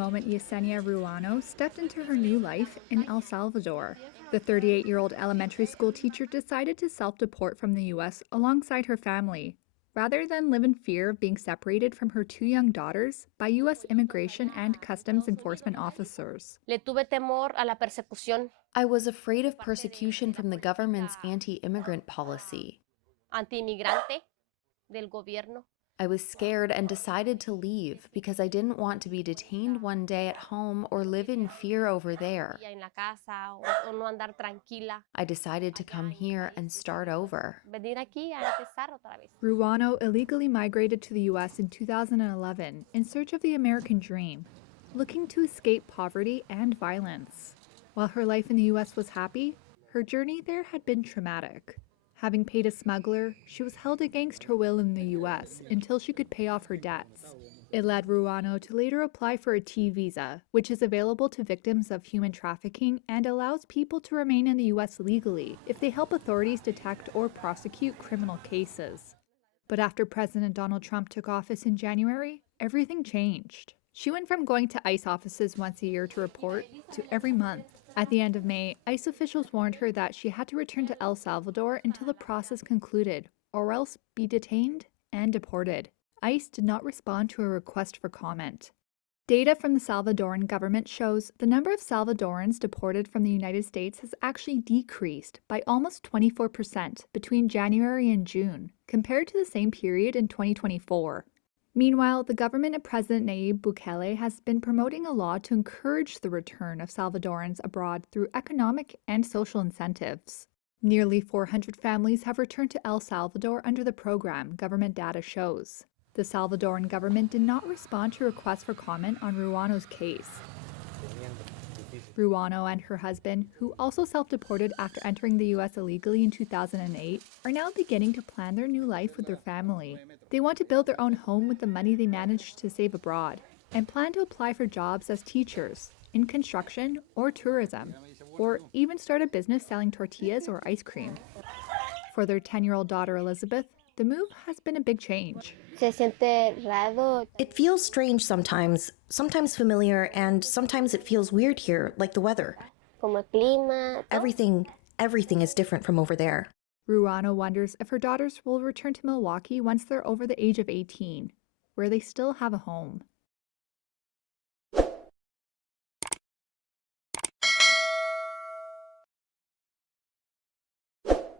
moment Yessenia Ruano stepped into her new life in El Salvador. The 38-year-old elementary school teacher decided to self-deport from the U.S. alongside her family, rather than live in fear of being separated from her two young daughters by U.S. immigration and customs enforcement officers. Le tuve temor a la persecución. I was afraid of persecution from the government's anti-immigrant policy. Anti-immigrante del gobierno. I was scared and decided to leave because I didn't want to be detained one day at home or live in fear over there. En la casa o no andar tranquila. I decided to come here and start over. Venir aquí a empezar otra vez. Ruano illegally migrated to the U.S. in 2011 in search of the American dream, looking to escape poverty and violence. While her life in the U.S. was happy, her journey there had been traumatic. Having paid a smuggler, she was held against her will in the U.S. until she could pay off her debts. It led Ruano to later apply for a T visa, which is available to victims of human trafficking and allows people to remain in the U.S. legally if they help authorities detect or prosecute criminal cases. But after President Donald Trump took office in January, everything changed. She went from going to ICE offices once a year to report to every month. At the end of May, ICE officials warned her that she had to return to El Salvador until the process concluded, or else be detained and deported. ICE did not respond to a request for comment. Data from the Salvadoran government shows the number of Salvadorans deported from the United States has actually decreased by almost 24% between January and June, compared to the same period in 2024. Meanwhile, the government of President Nayib Bukele has been promoting a law to encourage the return of Salvadorans abroad through economic and social incentives. Nearly 400 families have returned to El Salvador under the program, government data shows. The Salvadoran government did not respond to requests for comment on Ruano's case. Ruano and her husband, who also self-deported after entering the U.S. illegally in 2008, are now beginning to plan their new life with their family. They want to build their own home with the money they managed to save abroad, and plan to apply for jobs as teachers, in construction or tourism, or even start a business selling tortillas or ice cream. For their 10-year-old daughter Elizabeth, the move has been a big change. Se siente raro. It feels strange sometimes familiar, and sometimes it feels weird here, like the weather. Como clima. Everything is different from over there. Ruano wonders if her daughters will return to Milwaukee once they're over the age of 18, where they still have a home.